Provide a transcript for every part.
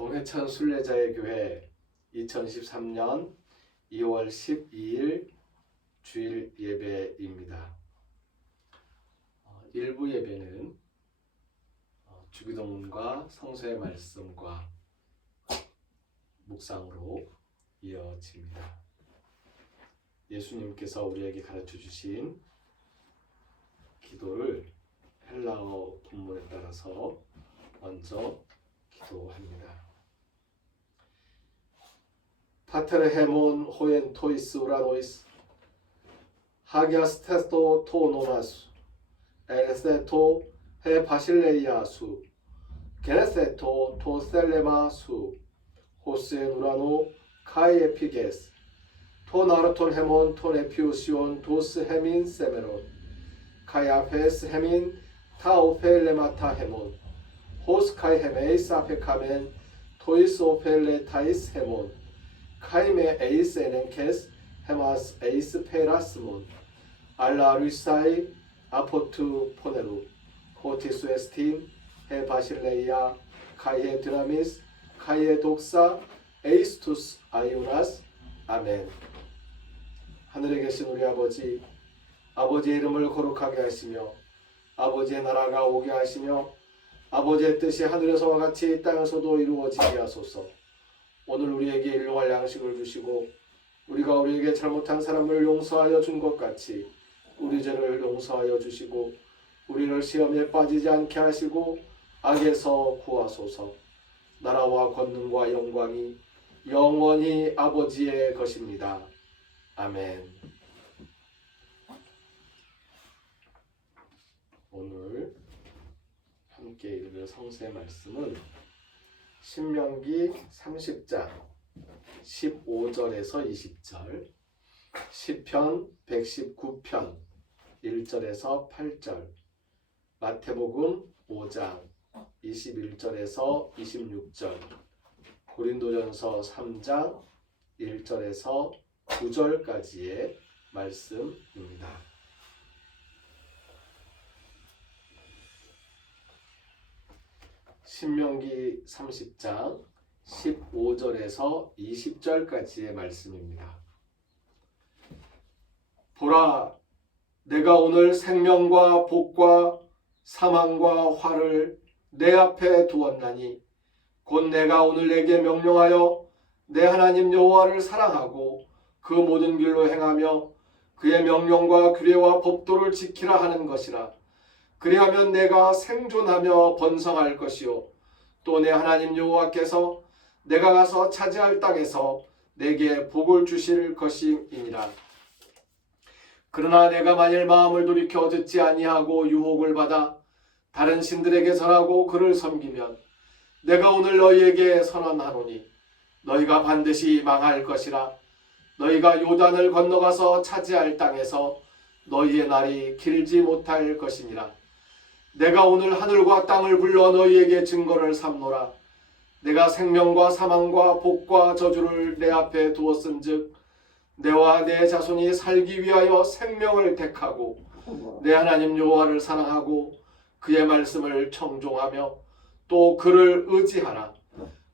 동해천 순례자의 교회 2013년 2월 12일 주일 예배입니다. 일부 예배는 주기도문과 성서의 말씀과 묵상으로 이어집니다. 예수님께서 우리에게 가르쳐 주신 기도를 헬라어 본문에 따라서 먼저 기도합니다. 파테르 헤몬 호엔 토이스 우라노이스 하기아스테토 토노나수 엘세토 헤 바실레이아수 게네세토 토셀레마수 호스엔 우라노 카이에피게스 토나르톤 헤몬 토네피우시온 도스 헤민 세메론 카야페스 헤민 타오펠레마타 헤몬 호스카이 헤메이스 아페카멘 토이스 오펠레 타이스 헤몬 카이메 에이스 에넨케스 헤마스 에이스 페라스몬 알라 루사이 아포투 포네루 코티스 에스틴 헤 바실레이아 카이에 드라미스 카이에 독사 에이스투스 아이오나스 아멘. 하늘에 계신 우리 아버지, 아버지의 이름을 거룩하게 하시며 아버지의 나라가 오게 하시며 아버지의 뜻이 하늘에서와 같이 땅에서도 이루어지게 하소서. 오늘 우리에게 일용할 양식을 주시고 우리가 우리에게 잘못한 사람을 용서하여 준 것 같이 우리 죄를 용서하여 주시고 우리를 시험에 빠지지 않게 하시고 악에서 구하소서. 나라와 권능과 영광이 영원히 아버지의 것입니다. 아멘. 오늘 함께 읽을 성서의 말씀은 신명기 30장 15절에서 20절, 시편 119편 1절에서 8절, 마태복음 5장 21절에서 26절, 고린도전서 3장 1절에서 9절까지의 말씀입니다. 신명기 30장 15절에서 20절까지의 말씀입니다. 보라, 내가 오늘 생명과 복과 사망과 화를 내 앞에 두었나니 곧 내가 오늘 내게 명령하여 내 하나님 여호와를 사랑하고 그 모든 길로 행하며 그의 명령과 규례와 법도를 지키라 하는 것이라. 그리하면 내가 생존하며 번성할 것이요 또 내 하나님 여호와께서 내가 가서 차지할 땅에서 내게 복을 주실 것이니라. 그러나 내가 만일 마음을 돌이켜 듣지 아니하고 유혹을 받아 다른 신들에게 절하고 그를 섬기면 내가 오늘 너희에게 선언하노니 너희가 반드시 망할 것이라. 너희가 요단을 건너가서 차지할 땅에서 너희의 날이 길지 못할 것이니라. 내가 오늘 하늘과 땅을 불러 너희에게 증거를 삼노라. 내가 생명과 사망과 복과 저주를 내 앞에 두었은즉 내와 내 자손이 살기 위하여 생명을 택하고 내 하나님 여호와를 사랑하고 그의 말씀을 청종하며 또 그를 의지하라.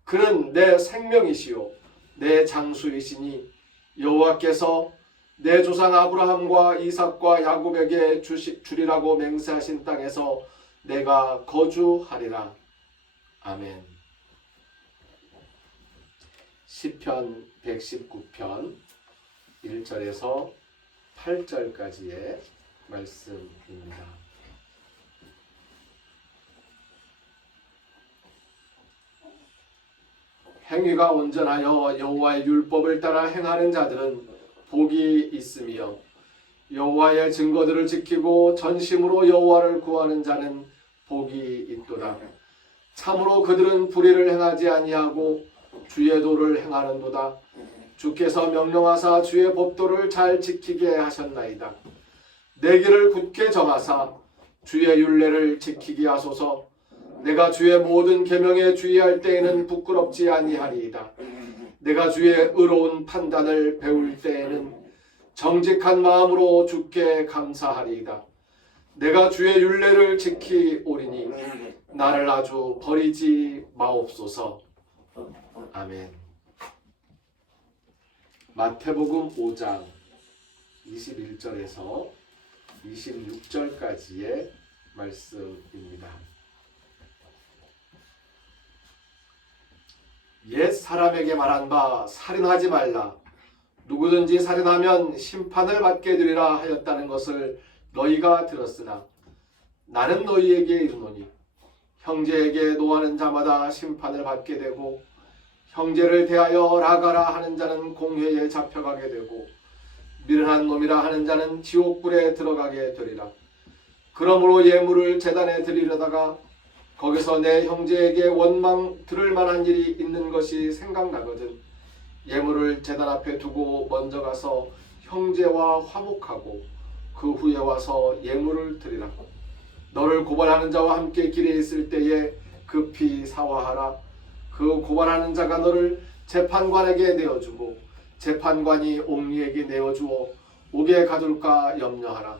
그는 내 생명이시요 내 장수이시니 여호와께서 내 조상 아브라함과 이삭과 야곱에게 주리라고 맹세하신 땅에서 내가 거주하리라. 아멘. 시편 119편 1절에서 8절까지의 말씀입니다. 행위가 온전하여 여호와의 율법을 따라 행하는 자들은 복이 있으며 여호와의 증거들을 지키고 전심으로 여호와를 구하는 자는 복이 있도다. 참으로 그들은 불의를 행하지 아니하고 주의 도를 행하는도다. 주께서 명령하사 주의 법도를 잘 지키게 하셨나이다. 내 길을 굳게 정하사 주의 율례를 지키게 하소서. 내가 주의 모든 계명에 주의할 때에는 부끄럽지 아니하리이다. 내가 주의 의로운 판단을 배울 때에는 정직한 마음으로 주께 감사하리이다. 내가 주의 율례를 지키오리니 나를 아주 버리지 마옵소서. 아멘. 마태복음 5장 21절에서 26절까지의 말씀입니다. 옛 사람에게 말한 바 살인하지 말라. 누구든지 살인하면 심판을 받게 되리라 하였다는 것을 너희가 들었으나 나는 너희에게 이르노니 형제에게 노하는 자마다 심판을 받게 되고 형제를 대하여 라가라 하는 자는 공회에 잡혀가게 되고 미련한 놈이라 하는 자는 지옥불에 들어가게 되리라. 그러므로 예물을 제단에 드리려다가 거기서 내 형제에게 원망 들을 만한 일이 있는 것이 생각나거든 예물을 제단 앞에 두고 먼저 가서 형제와 화목하고 그 후에 와서 예물을 드리라. 너를 고발하는 자와 함께 길에 있을 때에 급히 사화하라. 그 고발하는 자가 너를 재판관에게 내어주고 재판관이 옥리에게 내어주어 옥에 가둘까 염려하라.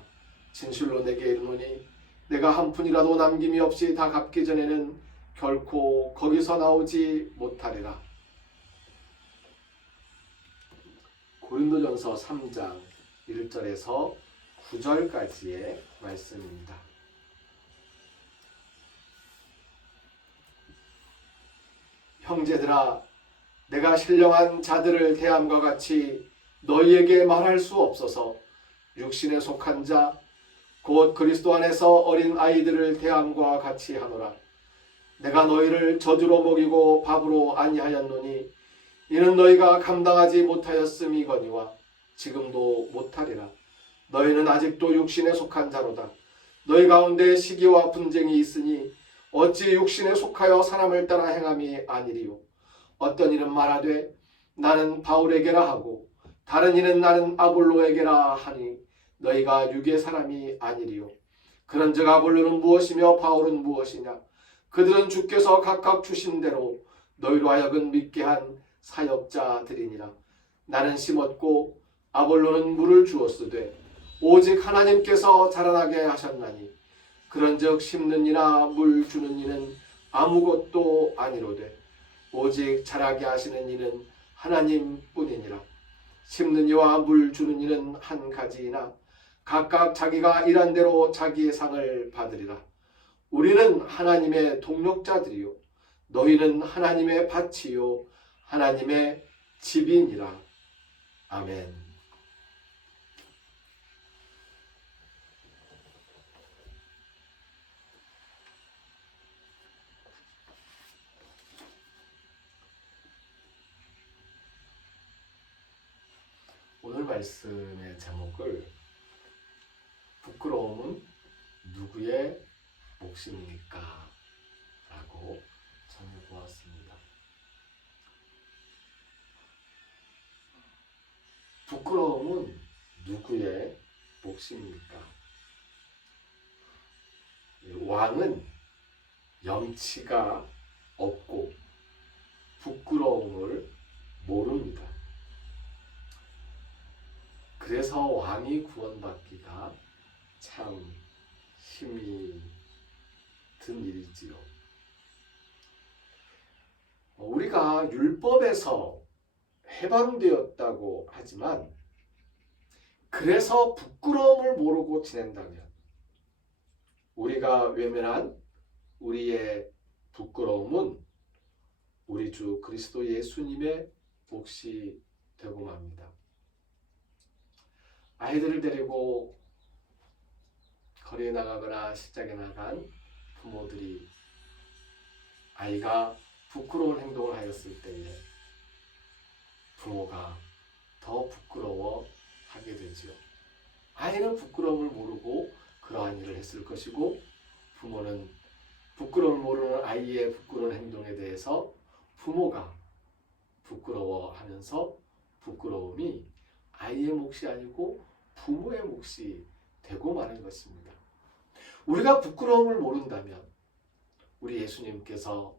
진실로 내게 이르노니 내가 한 푼이라도 남김이 없이 다 갚기 전에는 결코 거기서 나오지 못하리라. 고린도전서 3장 1절에서 9절까지의 말씀입니다. 형제들아, 내가 신령한 자들을 대함과 같이 너희에게 말할 수 없어서 육신에 속한 자 곧 그리스도 안에서 어린 아이들을 대함과 같이 하노라. 내가 너희를 젖으로 먹이고 밥으로 아니하였노니 이는 너희가 감당하지 못하였음이거니와 지금도 못하리라. 너희는 아직도 육신에 속한 자로다. 너희 가운데 시기와 분쟁이 있으니 어찌 육신에 속하여 사람을 따라 행함이 아니리요. 어떤 이는 말하되 나는 바울에게라 하고 다른 이는 나는 아볼로에게라 하니 너희가 육의 사람이 아니리요. 그런즉 아볼로는 무엇이며 바울은 무엇이냐? 그들은 주께서 각각 주신 대로 너희로 하여금 믿게 한 사역자들이니라. 나는 심었고 아볼로는 물을 주었으되 오직 하나님께서 자라나게 하셨나니 그런즉 심는 이나 물 주는 이는 아무것도 아니로되 오직 자라게 하시는 이는 하나님뿐이니라. 심는 이와 물 주는 이는 한 가지이나 각각 자기가 일한 대로 자기의 상을 받으리라. 우리는 하나님의 동력자들이요 너희는 하나님의 밭이요 하나님의 집이니라. 아멘. 오늘 말씀의 제목을 부끄러움은 누구의 몫입니까? 라고 정해보았습니다. 부끄러움은 누구의 몫입니까? 왕은 염치가 없고 부끄러움을 모릅니다. 그래서 왕이 구원받기가 참 힘이 든 일이지요. 우리가 율법에서 해방되었다고 하지만 그래서 부끄러움을 모르고 지낸다면 우리가 외면한 우리의 부끄러움은 우리 주 그리스도 예수님의 몫이 되고 맙니다. 아이들을 데리고 거리에 나가거나 시장에 나간 부모들이 아이가 부끄러운 행동을 하였을 때에 부모가 더 부끄러워하게 되죠. 아이는 부끄러움을 모르고 그러한 일을 했을 것이고 부모는 부끄러움을 모르는 아이의 부끄러운 행동에 대해서 부모가 부끄러워하면서 부끄러움이 아이의 몫이 아니고 부모의 몫이 되고 마는 것입니다. 우리가 부끄러움을 모른다면 우리 예수님께서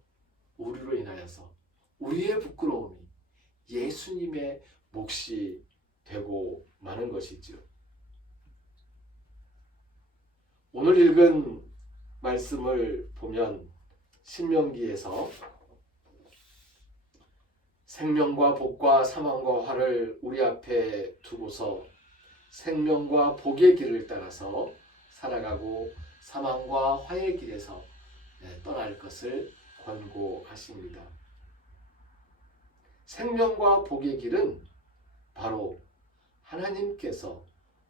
우리로 인하여서 우리의 부끄러움이 예수님의 몫이 되고 마는 것이지요. 오늘 읽은 말씀을 보면 신명기에서 생명과 복과 사망과 화를 우리 앞에 두고서 생명과 복의 길을 따라서 살아가고 사망과 화의 길에서 떠날 것을 권고하십니다. 생명과 복의 길은 바로 하나님께서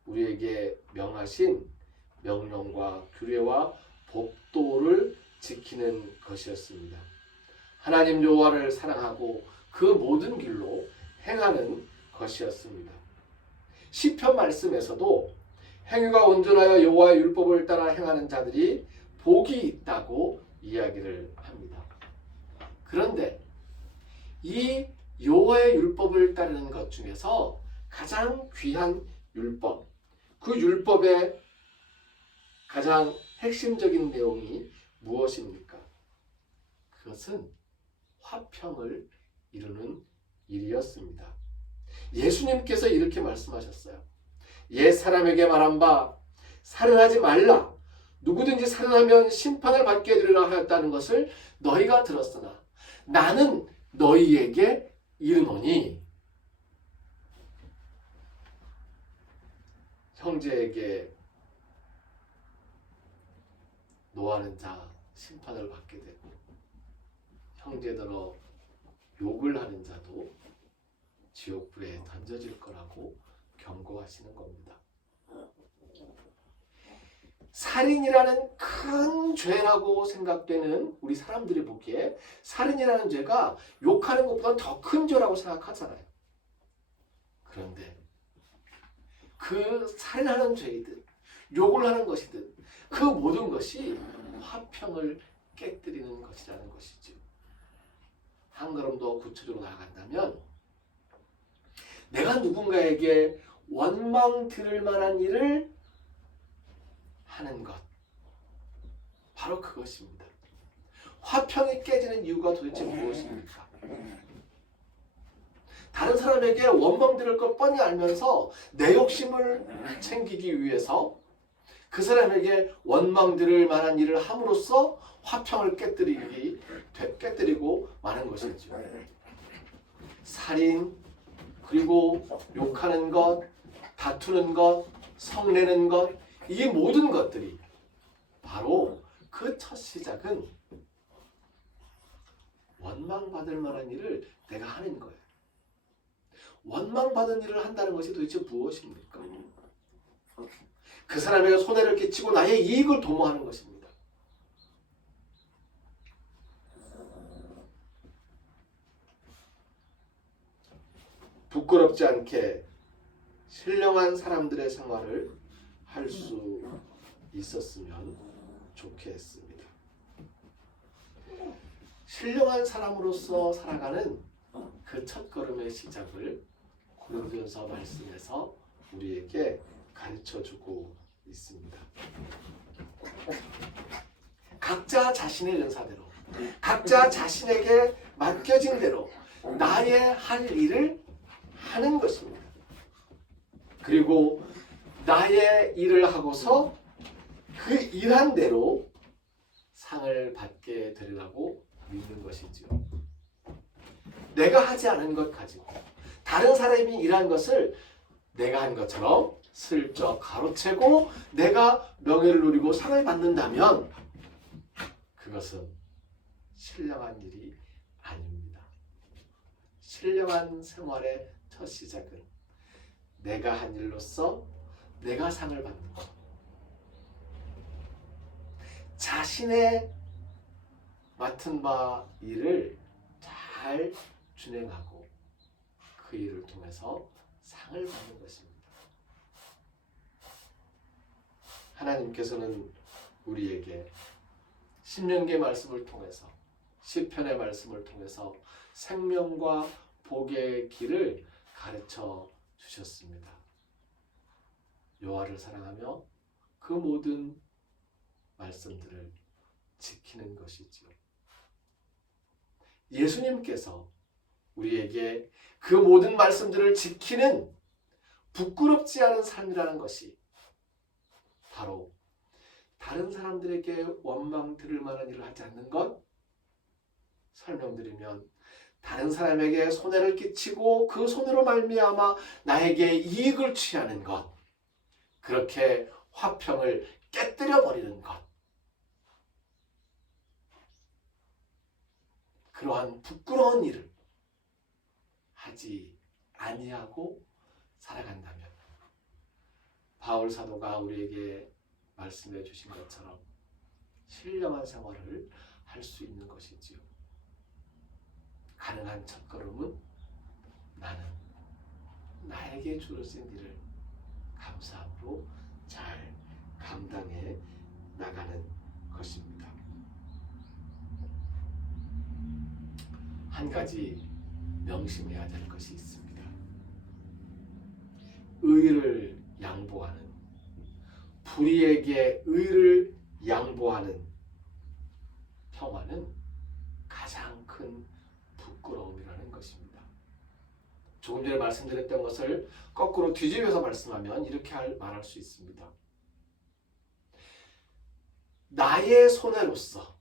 우리에게 명하신 명령과 규례와 법도를 지키는 것이었습니다. 하나님 여호와를 사랑하고 그 모든 길로 행하는 것이었습니다. 시편 말씀에서도 행위가 온전하여 여호와의 율법을 따라 행하는 자들이 복이 있다고 이야기를 합니다. 그런데 이 여호와의 율법을 따르는 것 중에서 가장 귀한 율법, 그 율법의 가장 핵심적인 내용이 무엇입니까? 그것은 화평을 이루는 일이었습니다. 예수님께서 이렇게 말씀하셨어요. 옛 사람에게 말한 바 살인하지 말라. 누구든지 살인하면 심판을 받게 되리라 하였다는 것을 너희가 들었으나 나는 너희에게 이르노니 형제에게 노하는 자 심판을 받게 되고 형제더러 욕을 하는 자도 지옥불에 던져질 거라고 경고하시는 겁니다. 살인이라는 큰 죄라고 생각되는 우리 사람들이 보기에 살인이라는 죄가 욕하는 것보다 더 큰 죄라고 생각하잖아요. 그런데 그 살인하는 죄이든 욕을 하는 것이든 그 모든 것이 화평을 깨뜨리는 것이라는 것이죠. 한 걸음 더 구체적으로 나아간다면 내가 누군가에게 원망 들을 만한 일을 하는 것, 바로 그것입니다. 화평이 깨지는 이유가 도대체 무엇입니까? 다른 사람에게 원망 들을 것 뻔히 알면서 내 욕심을 챙기기 위해서 그 사람에게 원망 들을 만한 일을 함으로써 화평을 깨뜨리고 마는 것이죠. 살인, 그리고 욕하는 것, 다투는 것, 성내는 것, 이 모든 것들이 바로 그 첫 시작은 원망받을 만한 일을 내가 하는 거예요. 원망받은 일을 한다는 것이 도대체 무엇입니까? 그 사람에게 손해를 끼치고 나의 이익을 도모하는 것입니다. 부끄럽지 않게 신령한 사람들의 생활을 할 수 있었으면 좋겠습니다. 신령한 사람으로서 살아가는 그 첫걸음의 시작을 고린도전서 말씀에서 우리에게 가르쳐주고 있습니다. 각자 자신의 은사대로, 각자 자신에게 맡겨진 대로 나의 할 일을 하는 것입니다. 그리고 나의 일을 하고서 그 일한 대로 상을 받게 되리라고 믿는 것이지요. 내가 하지 않은 것 가지고 다른 사람이 일한 것을 내가 한 것처럼 슬쩍 가로채고 내가 명예를 누리고 상을 받는다면 그것은 신령한 일이 아닙니다. 신령한 생활의 첫 시작은 내가 한 일로서 내가 상을 받는 것. 자신의 맡은 바 일을 잘 준행하고 그 일을 통해서 상을 받는 것입니다. 하나님께서는 우리에게 신명기의 말씀을 통해서 시편의 말씀을 통해서 생명과 복의 길을 가르쳐 주셨습니다. 여호와를 사랑하며 그 모든 말씀들을 지키는 것이지요. 예수님께서 우리에게 그 모든 말씀들을 지키는 부끄럽지 않은 삶이라는 것이 바로 다른 사람들에게 원망 들을 만한 일을 하지 않는 것, 설명드리면 다른 사람에게 손해를 끼치고 그 손해로 말미암아 나에게 이익을 취하는 것, 그렇게 화평을 깨뜨려 버리는 것, 그러한 부끄러운 일을 하지 아니하고 살아간다면 바울 사도가 우리에게 말씀해 주신 것처럼 신령한 생활을 할 수 있는 것이지요. 가능한 첫걸음은 나는 나에게 주어진 일을 감사함으로 잘 감당해 나가는 것입니다. 한 가지 명심해야 될 것이 있습니다. 의를 양보하는, 불의에게 의를 양보하는 평화는 가장 큰 부끄러움이라는 것입니다. 조금 전에 말씀드렸던 것을 거꾸로 뒤집어서 말씀하면 이렇게 말할 수 있습니다. 나의 손해로서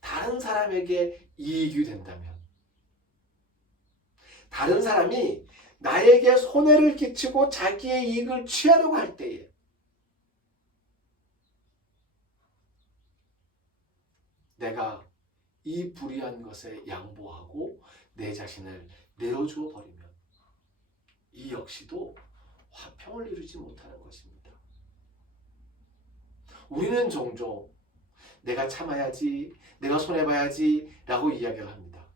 다른 사람에게 이익이 된다면, 다른 사람이 나에게 손해를 끼치고 자기의 이익을 취하려고 할 때에 내가 이 불의한 것에 양보하고 내 자신을 내어주어 버리면 이 역시도 화평을 이루지 못하는 것입니다. 우리는 종종 내가 참아야지, 내가 손해봐야지 라고 이야기를 합니다.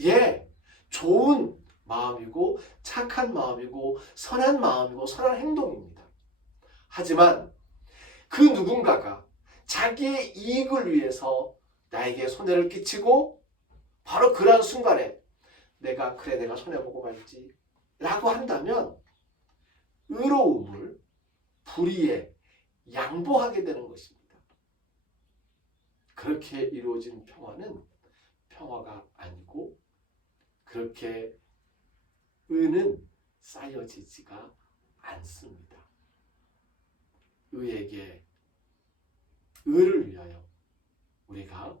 예, 좋은 마음이고 착한 마음이고 선한 마음이고 선한 행동입니다. 하지만 그 누군가가 자기의 이익을 위해서 나에게 손해를 끼치고 바로 그러한 순간에 내가 손해보고 말지 라고 한다면 의로움을 불의에 양보하게 되는 것입니다. 그렇게 이루어진 평화는 평화가 아니고 그렇게 의는 쌓여지지가 않습니다. 의에게 의를 위하여 우리가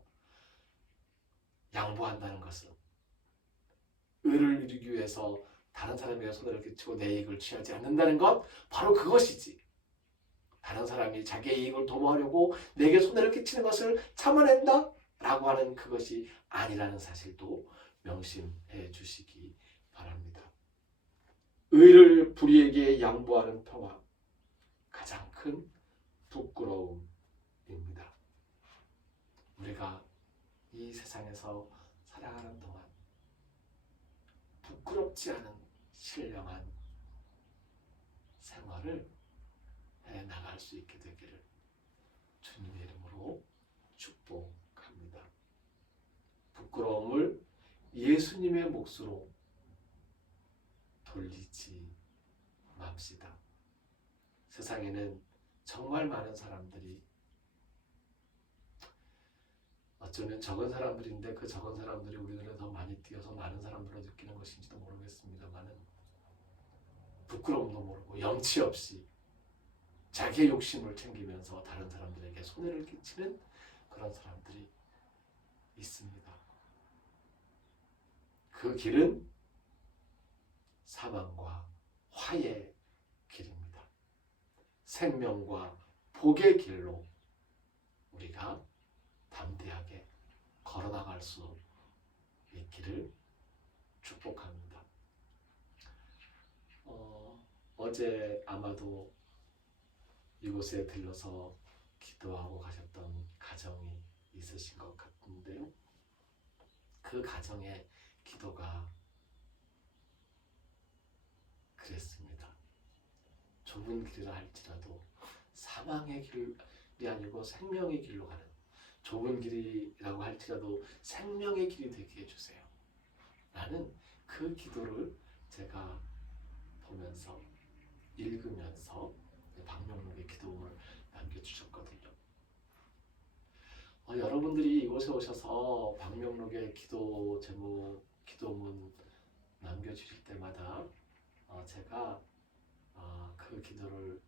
양보한다는 것은 의를 이루기 위해서 다른 사람에게 손해를 끼치고 내 이익을 취하지 않는다는 것, 바로 그것이지. 다른 사람이 자기의 이익을 도모하려고 내게 손해를 끼치는 것을 참아낸다 라고 하는 그것이 아니라는 사실도 명심해 주시기 바랍니다. 의를 불의에게 양보하는 평화, 가장 큰 부끄러움입니다. 우리가 이 세상에서 살아가는 동안 부끄럽지 않은 신령한 생활을 해 나갈 수 있게 되기를 주님의 이름으로 축복합니다. 부끄러움을 예수님의 몫으로 돌리지 맙시다. 세상에는 정말 많은 사람들이, 어쩌면 적은 사람들인데 그 적은 사람들이 우리 눈에 더 많이 띄어서 많은 사람들로 느끼는 것인지도 모르겠습니다만은 부끄러움도 모르고 염치 없이 자기의 욕심을 챙기면서 다른 사람들에게 손해를 끼치는 그런 사람들이 있습니다. 그 길은 사망과 화의 길입니다. 생명과 복의 길로 우리가 담대하게 걸어나갈 수 있기를 축복합니다. 어제 아마도 이곳에 들러서 기도하고 가셨던 가정이 있으신 것 같은데요. 그 가정의 기도가 그랬습니다. 좁은 길이라 할지라도 사망의 길이 아니고 생명의 길로 가는, 좁은 길이라고 할지라도 생명의 길이 되게 해주세요 라는 그 기도를 제가 보면서 읽으면서 박명록의 기도문을 남겨주셨거든요. 여러분들이 이곳에 오셔서 박명록의 기도 제목, 기도문 남겨주실 때마다 제가 그 기도를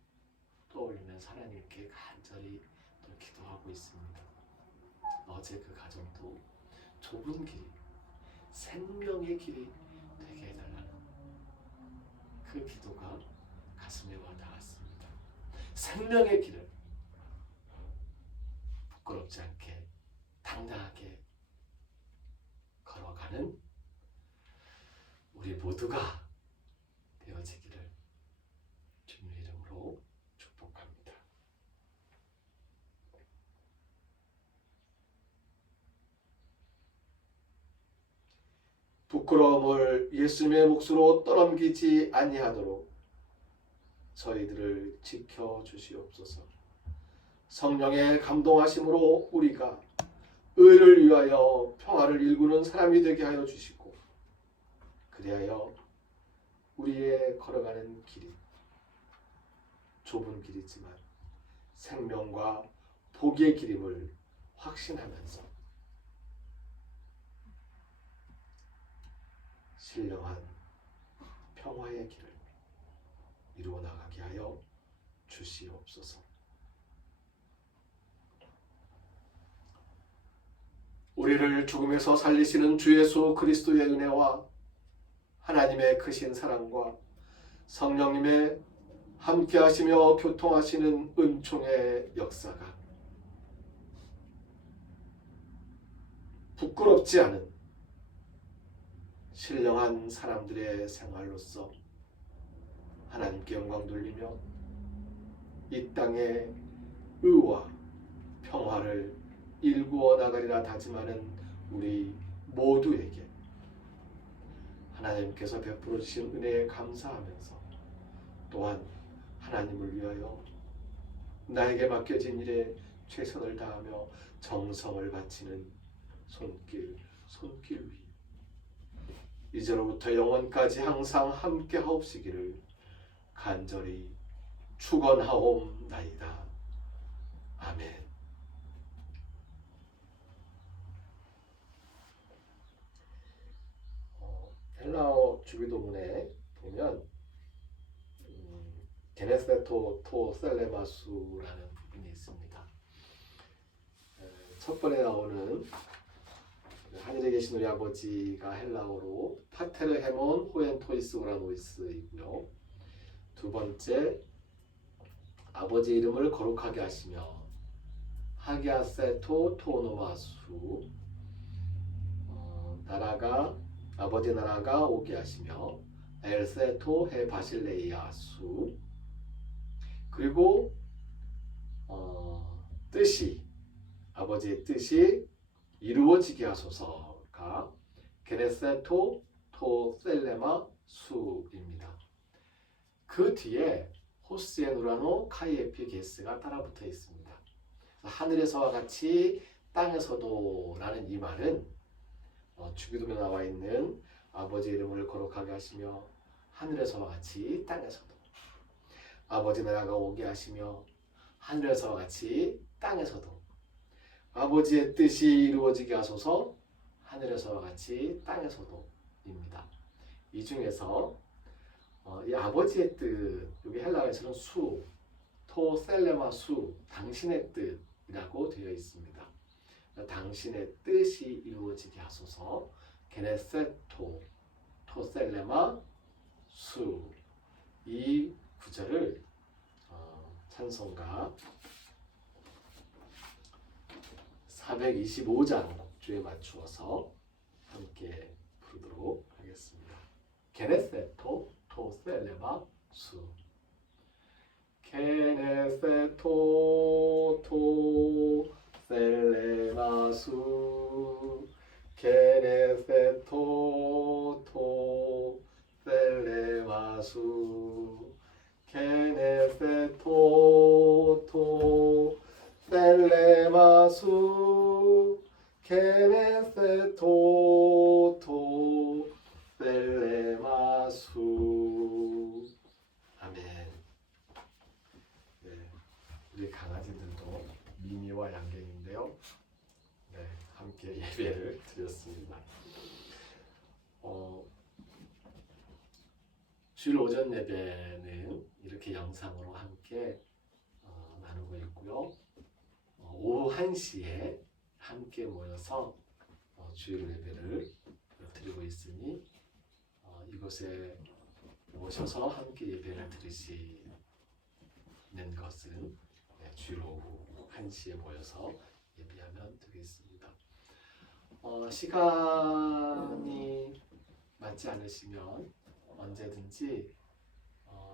떠올리면서 하나님께 간절히 또 기도하고 있습니다. 어제 그 가정도 좁은 길, 생명의 길이 되게 해달라는 그 기도가 가슴에 와 닿았습니다. 생명의 길을 부끄럽지 않게 당당하게 걸어가는 우리 모두가 되어지기를 주님의 이름으로 축복합니다. 부끄러움을 예수님의 몫으로 떠넘기지 아니하도록 저희들을 지켜주시옵소서. 성령의 감동하심으로 우리가 의를 위하여 평화를 일구는 사람이 되게 하여 주시고, 그리하여 우리의 걸어가는 길이 좁은 길이지만 생명과 복의 길임을 확신하면서 신령한 평화의 길을 이루어 나가게 하여 주시옵소서. 우리를 죽음에서 살리시는 주 예수 그리스도의 은혜와 하나님의 크신 사랑과 성령님의 함께하시며 교통하시는 은총의 역사가 부끄럽지 않은 신령한 사람들의 생활로서 하나님께 영광 돌리며 이 땅에 의와 평화를 일구어 나가리라 다짐하는 우리 모두에게 하나님께서 베풀어 주신 은혜에 감사하면서 또한 하나님을 위하여 나에게 맡겨진 일에 최선을 다하며 정성을 바치는 손길 위 이제로부터 영원까지 항상 함께 하옵시기를 간절히 축원하옵나이다. 아멘. 헬라어 주기도문에 보면 게네세토 토 셀레마수라는 부분이 있습니다. 첫 번에 나오는 하늘에 계신 우리 아버지가 헬라어로 파테르 헤몬 호엔 토이스 오라노이스이고요. 두 번째 아버지 이름을 거룩하게 하시며 하기아세토 토노마수 나라가 아버지 나라가 오게 하시며 엘세토 헤 바실레이아수 그리고 뜻이 아버지의 뜻이 이루어지게 하소서가 게네세토 토 셀레마 수입니다. 그 뒤에 호스에 누라노 카이에피 게스가 따라붙어 있습니다. 하늘에서와 같이 땅에서도 라는 이 말은 주기도문에 나와 있는 아버지 이름을 거룩하게 하시며 하늘에서와 같이 땅에서도 아버지 나라가 오게 하시며 하늘에서와 같이 땅에서도 아버지의 뜻이 이루어지게 하소서 하늘에서와 같이 땅에서도입니다. 이 중에서 이 아버지의 뜻, 여기 헬라어에서는 수, 토 셀레마 수, 당신의 뜻이라고 되어 있습니다. 당신의 뜻이 이루어지게 하소서 게네세토 토 셀레마 수 이 구절을 찬송가 425장 곡주에 맞추어서 함께 부르도록 하겠습니다. 게네세토 토 셀레마 수 게네세토 토 셀레마 수 게네세토 토 셀레마 수 게네세토 토 셀레마 수 게네세토 토 셀레마 수 아멘. 네, 우리 강아지들도 미미와 양갱인데요. 네, 함께 예배를 드렸습니다. 주일 오전 예배는 이렇게 영상으로 함께 나누고 있고요. 오후 1시에 함께 모여서 주일 예배를 드리고 이곳에 오셔서 함께 예배를 드리시는 것은 주일 오후 1시에 모여서 예배하면 되겠습니다. 시간이 맞지 않으시면 언제든지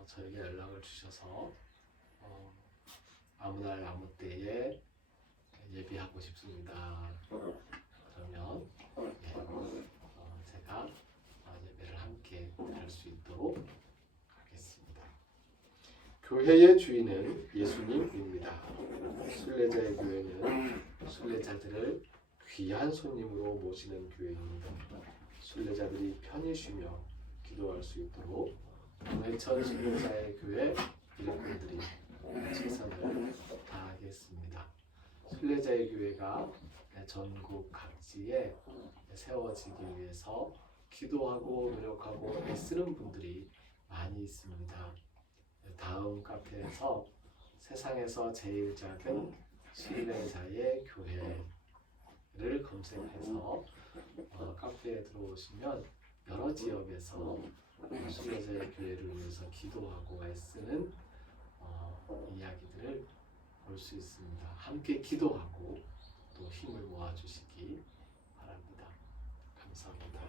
저에게 연락을 주셔서 아무 날 아무 때에 예배하고 싶습니다. 그러면 제가 예배를 함께 할 수 있도록 하겠습니다. 교회의 주인은 예수님입니다. 순례자의 교회는 순례자들을 귀한 손님으로 모시는 교회입니다. 순례자들이 편히 쉬며 기도할 수 있도록 동해천 순례자의 교회 일꾼들이 최선을 다하겠습니다. 순례자의 교회가 전국 각지에 세워지기 위해서 기도하고 노력하고 애쓰는 분들이 많이 있습니다. 다음 카페에서 세상에서 제일 작은 순례자의 교회를 검색해서 카페에 들어오시면 여러 지역에서 순례자의 교회를 위해서 기도하고 애쓰는 이야기들을 볼 수 있습니다. 함께 기도하고 또 힘을 모아주시기 바랍니다. 감사합니다.